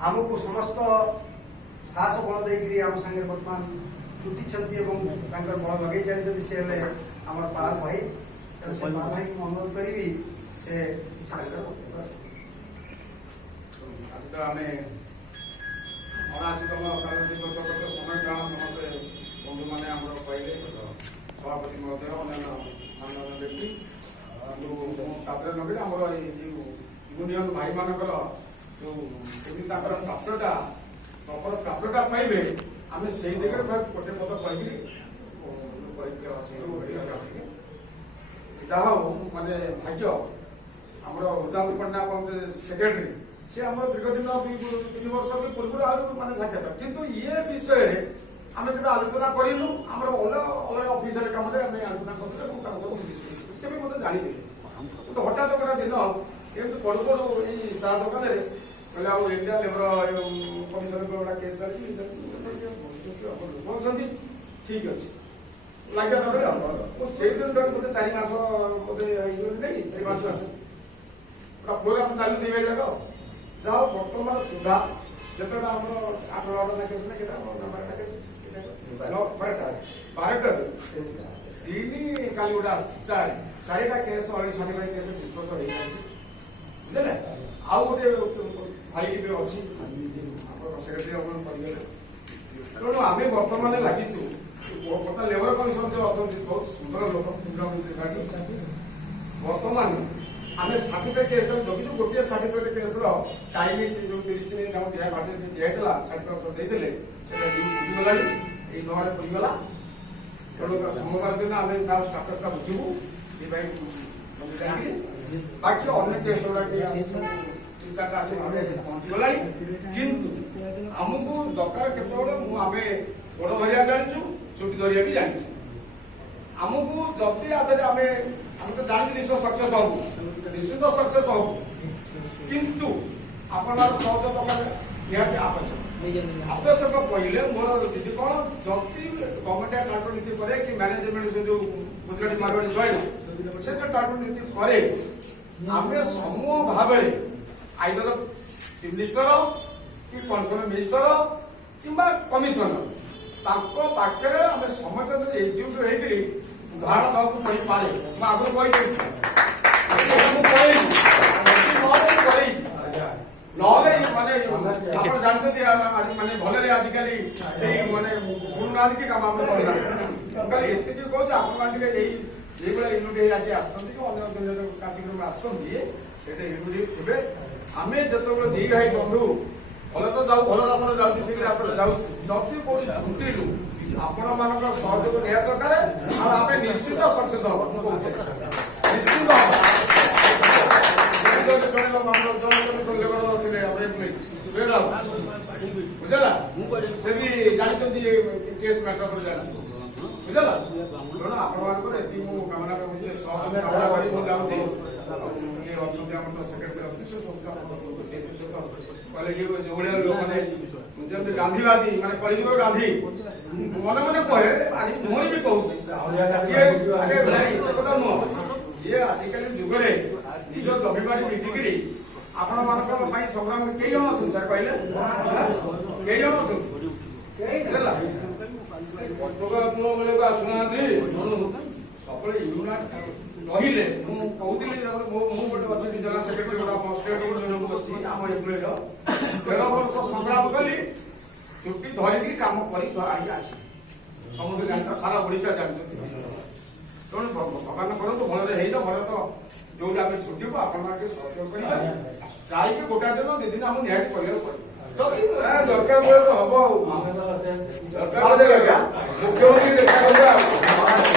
आमको समस्त साहस बल देकर आम संगे बर्तमान जुटी बल लगे चलते सी आम पाल भाई से पाल भाई को अनुरोध करी से अनाशीतम दिवस समय ग्रहण समस्त बंधु मैंने कहले सभापति महोदय अन्य व्यक्ति नगरी आम यूनियन भाई मान जो प्राप्यता प्रपर प्राप्यता पाइबे आम से दिगरे गोटे पद जहा माने भाग्य आम उदान पंडा सेक्रेटरी सी आम दीर्घ दिन 3 वर्ष पूर्व माने साक्षात किंतु ये विषय आम जो आलोचना करूँ आम अलग अलग अफिसियल कम आलोचना करूँ से भी मतलब जानी तो हठात गोटे दिन एमती पड़ू पड़ू ये चा दुकान कहले आ इंडिया लेबर कमिशन गोटा केस चलती ठीक अच्छे लगे से दिन मतलब 4 मास मतलब नहीं 4-5 मास पूरा प्रोग्राम चालू नहीं जाक जाओ बर्तमान सुधा जिते आम 8-9टा केस ना 12टा 3 काली गोटे 4टा केस सार्टिफाइड केस डिस्पोज हो बुझे आउ गोटे भाई भी अच्छी सेक्रेटरी तेणु आम बर्तमान लगिचु बर्तमान लेबर कमिशन जो अच्छा बहुत सुंदर लोक बर्तमान आम सर्टिफिकेट केस जगह गोटे सर्टिफिकेट केस टाइम जो 30 दिन दिखाला सर्टिफिकेट बुझीगला ये नहरे पूरीगला तेणु सोमवार दिन आम स्टाटसटा बुझू बाकी अन्य केस गुड़ा 3-4टा आस पहुंचीगला किंतु आमको दरकार केत आम बड़ धरिया जाचु छुट्टी धरिया भी जाचु आमको जदि आधार आम तो जानी निश्चित सक्सेस हूँ निश्चित सक्सेस हूँ किंतु आप सहयोग निहाती आवश्यक पहले मोर दीदी कौन जदि गवर्नमेंट टाटो नीति करे कि मैनेजमेंट से जो गुजराटी मारवाड़ी जॉइन से जो टाटो नीति करे आम समूह भाव आइदर चीफ मिनिस्टर कि कनसर्न मिनिस्टर कि कमिशनर पाखे आम समस्त एकजुट होकर उदाहरण देवाक पड़ पारे आगुरी माने जानते माने भले आजिकल माने शुणुना कि कम आम कल एति कहे आपे यूनिट आज अन्य कार्यक्रम आसुट थे आम जो दी भाई बंधु भले तो जाऊ भल रास्ता जाऊँ ठीक रास्ता जाऊँ जदि कौन छुट्टी आपण मान सहयोग निया दरकार आम निश्चित सक्सेस हम निश्चित बुझला से भी जानते केस मैटर जाना बुझला तेणु आपण कामना करुचे सहयोग कामना कर सेक्रेटरी अच्छे कहले कि जो लोक मैंने जब गांधीवादी मैंने कलिजुग गांधी मन मन कहे आज मुहर भी कहूँ ये आजिकल जुगे निज जमीबाड़ी बिकिकी आपण मान संग्राम कई जन अच्छे सर कहले कई जन अच्छे आसुना सब यूनिट कहले कहती गोटे अच्छे जनरल सेक्रेटरी गोटे स्टेट यूनियन अच्छी आम एम्प्लयर 13 वर्ष संग्राम कली छुट्टी धरिकी कम कर समस्त जानते सारा ओडिशा जानते तेणु भगवान करूँ भले हो भले तो जो आम छुट्टी को आप सहयोग करेंगे चाहिए गोटा दिन 2 दिन आम निहाती कर दरकार हम मुख्यमंत्री देखा